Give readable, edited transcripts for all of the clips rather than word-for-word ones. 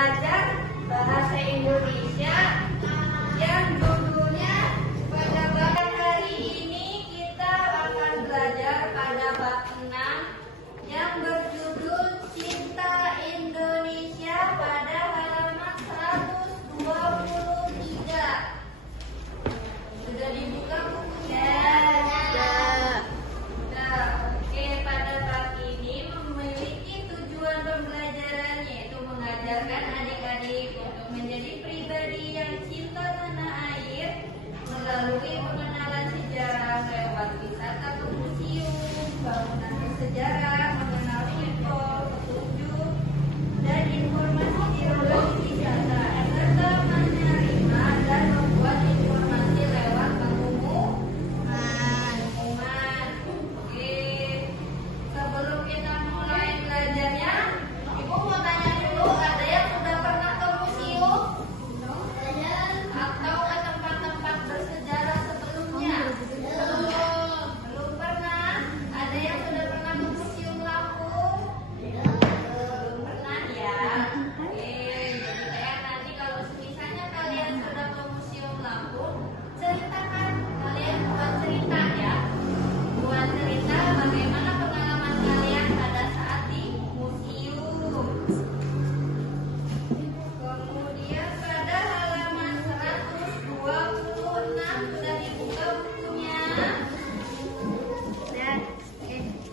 belajar bahasa Indonesia yang judulnya pada bab hari ini kita akan belajar pada bab 6 yang berjudul Cinta Indonesia pada halaman 123. Sudah dibuka bukunya? Oke, pada bab ini memiliki tujuan pembelajaran yaitu mengajarkan adik-adik untuk menjadi pribadi yang cinta tanah air melalui pengenalan sejarah lewat wisata ke museum, bangunan bersejarah, mengenal simbol, petunjuk, dan informasi geologi wisata serta menerima dan membuat informasi lewat pengumuman. Oke, sebelum kita mulai belajarnya, Ibu mau tanya dulu, ada yang sudah pernah ke museum? Atau ke tempat-tempat bersejarah sebelumnya? Belum pernah? Ada yang sudah pernah ke Museum Lampung? Belum pernah ya? Oke, jadi kayak nanti kalau misalnya kalian sudah ke Museum Lampung, ceritakan, kalian buat cerita ya. Buat cerita bagaimana pengalaman kalian pada saat di museum. Kemudian pada halaman 126 sudah dibuka bukunya.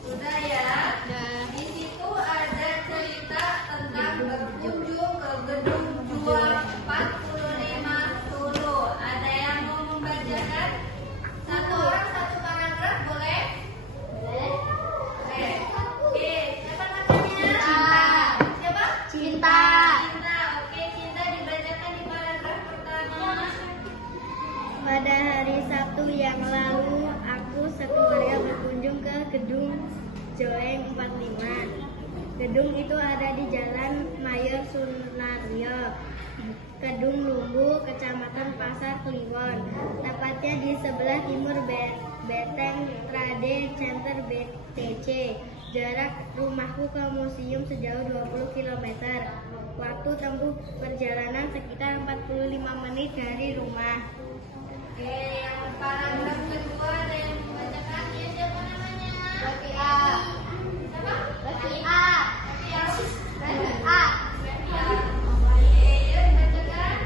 Sudah ya. Di situ ada cerita tentang berkunjung ke gedung Juang 45 Solo. Ada yang mau membacakan? Satu orang satu paragraf boleh? Boleh. Oke, siapa namanya? Siapa? Cinta. Cinta. Oke, Cinta dibacakan di paragraf pertama. Pada hari Sabtu yang lalu, aku sekeluarga berkunjung ke gedung Joeng 45. Gedung itu ada di Jalan Mayor Sunaryo, Kedung Lumbu, Kecamatan Pasar Kliwon. Tepatnya di sebelah timur Beteng Trade Center BTC. Jarak rumahku ke museum sejauh 20 km. Waktu tempuh perjalanan sekitar 45 menit dari rumah. Oke, yang paragraf kedua ada yang membacakan. Ya, siapa namanya? Raffi A. Siapa? Raffi A. Raffi A. Oke, yuk bacakan.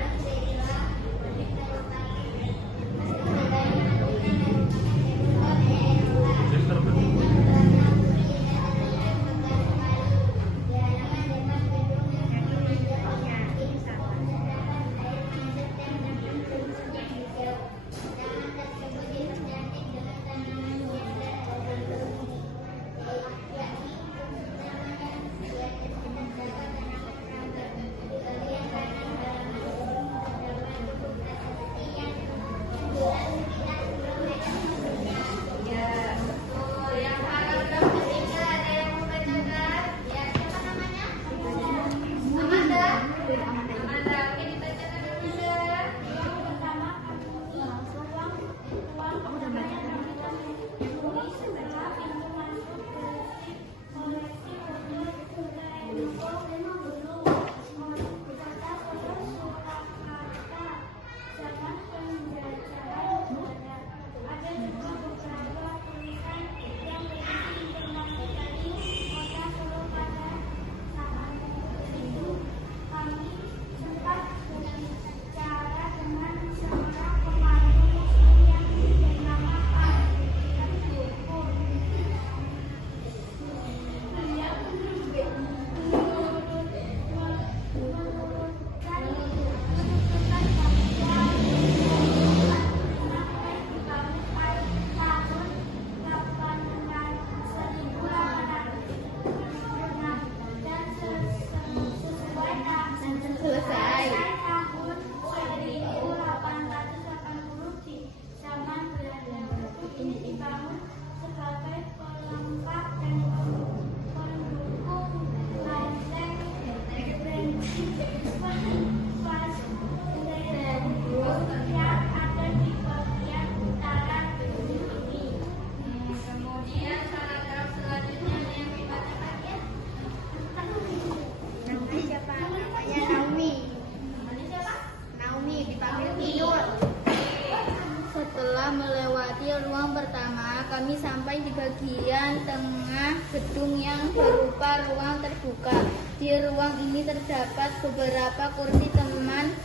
bagian tengah gedung yang berupa ruang terbuka. Di ruang ini terdapat beberapa kursi taman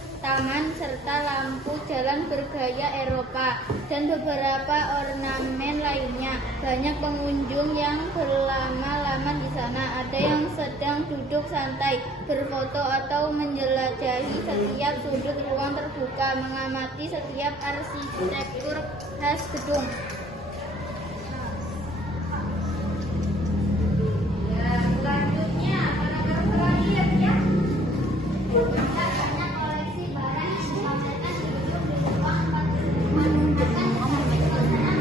serta lampu jalan bergaya Eropa dan beberapa ornamen lainnya. Banyak pengunjung yang berlama-lama di sana. Ada yang sedang duduk santai, berfoto atau menjelajahi setiap sudut ruang terbuka, mengamati setiap arsitektur khas gedung. Selanjutnya, paragraf terakhir ya. Banyak koleksi barang yang dipamerkan di gedung di ruang menunjukkan kesaksian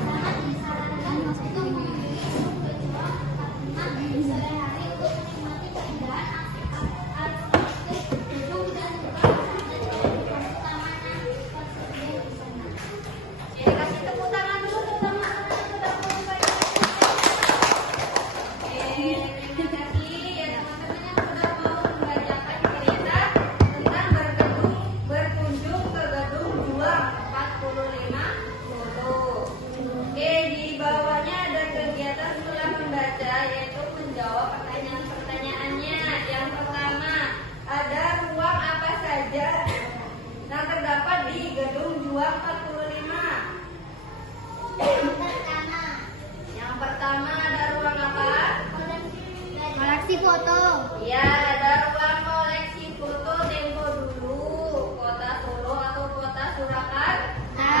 sangat disarankan untuk memilih tujuan sehari-hari untuk menikmati keindahan arsitektur gedung dan juga keamanan tersedia di sana. Jadi kasih tepuk tangan dulu untuk teman-teman yang sudah memulai. Terima kasih ya teman-teman yang sudah mau membacakan cerita tentang berkunjung ke gedung Juang 45 Solo. Oke, di bawahnya ada kegiatan setelah membaca, yaitu menjawab pertanyaan-pertanyaannya. Yang pertama, ada ruang apa saja yang terdapat di gedung Juang 45? Yang pertama ada ruang apa? Koleksi foto. Ya, ada ruang koleksi foto tempo dulu, kota Solo atau kota Surakarta.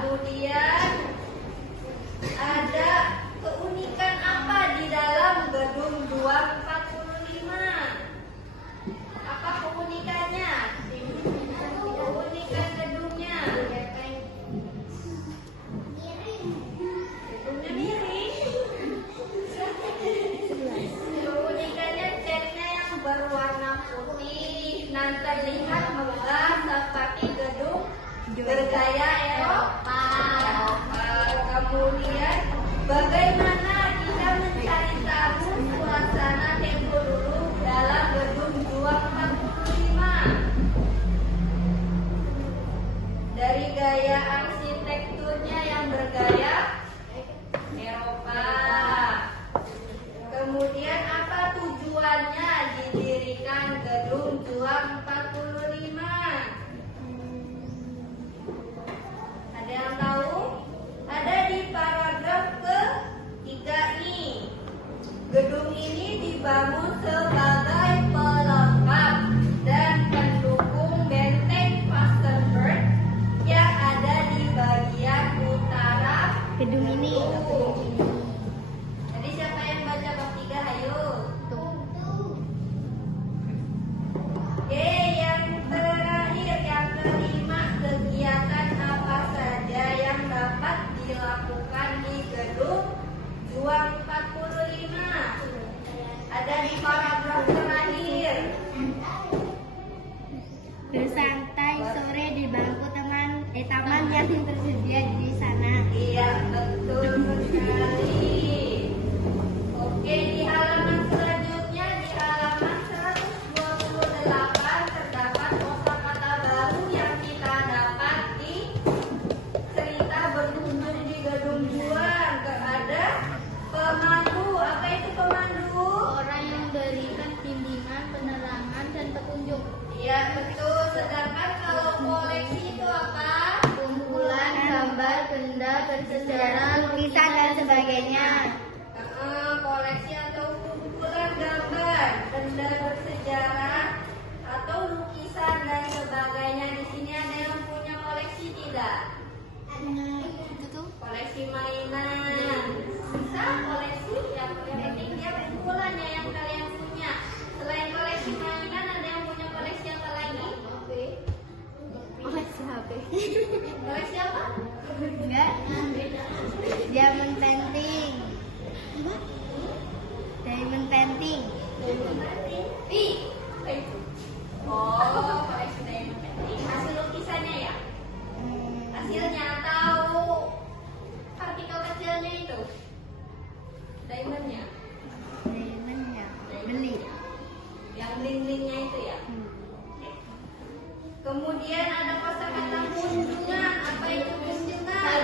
Kemudian ada keunikan apa di dalam gedung Juang 45? Apa keunikannya? Keunikan gedungnya. Gedungnya miring. Keunikannya catnya yang berwarna putih dan terlihat megah seperti gedung bergaya Eropa. Kemudian bagaimana kita mencari tahu suasana tempo dulu dalam gedung Juang 45? Dari gaya arsitekturnya yang bergaya Eropa. Kemudian apa tujuannya didirikan gedung Juang 45? Ada yang tahu? Ada di paragraf ketiga ini. Gedung ini dibangun sebagai pelengkap dan pendukung benteng Vastenburg yang ada di bagian utara Gedung ini. Jadi siapa yang baca bab 3? Ayo. Oke, yang terakhir, yang kelima, kegiatan apa saja yang dapat dilakukan di gedung Juang 45? Ada di paragraf terakhir. Bersantai sore di bangku taman yang tersedia di sana. Iya, betul sekali. Oke, di halaman selanjutnya, di halaman 128 terdapat kosakata baru yang kita dapat di cerita berkunjung di gedung Juang. Ada pemandu. Apa itu pemandu? Orang yang memberikan bimbingan, penerangan, dan petunjuk. Iya, betul. Sedangkan kalau koleksi itu apa? Kumpulan gambar benda bersejarah, Lukisan dan sebagainya. Koleksi atau kumpulan gambar benda bersejarah atau lukisan dan sebagainya. Di sini ada yang punya koleksi tidak? Itu tuh. Koleksi mainan. Bisa koleksi yang penting dia kumpulannya yang kalian punya. Selain koleksi mainan, ada yang punya koleksi apa lagi? Koleksi HP. Koleksi apa? Enggak. Diamond painting. Diamond painting. Oh, koleksi diamond painting. Hasil lukisannya ya? Hasilnya tahu partikel kecilnya itu? Diamondnya? Diamondnya beli. Yang bling-blingnya itu ya? Kemudian ada kosakata kunjungan. Apa itu kunjungan?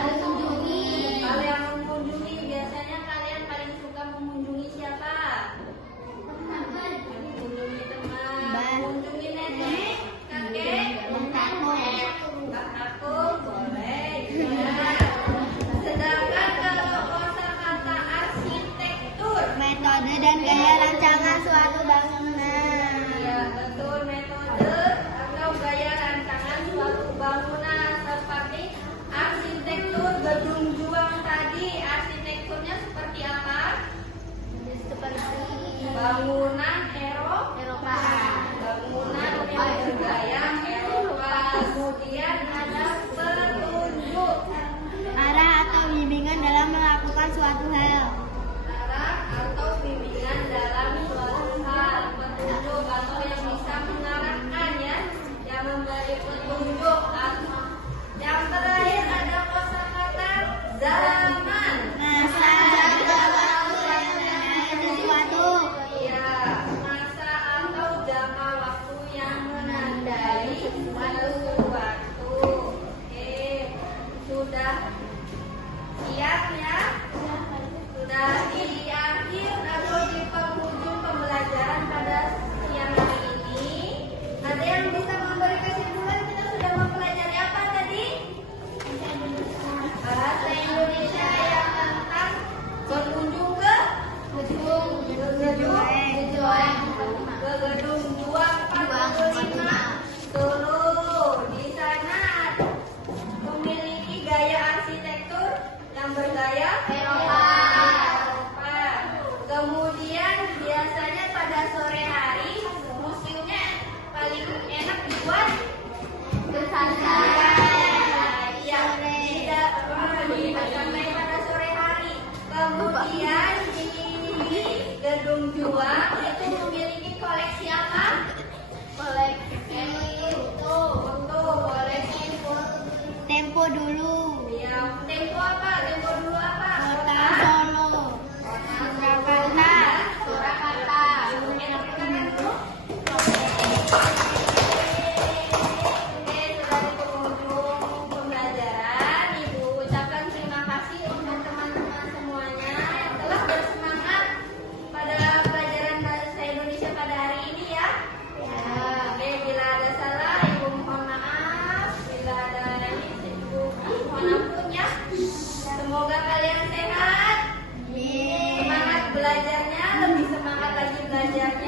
belajarnya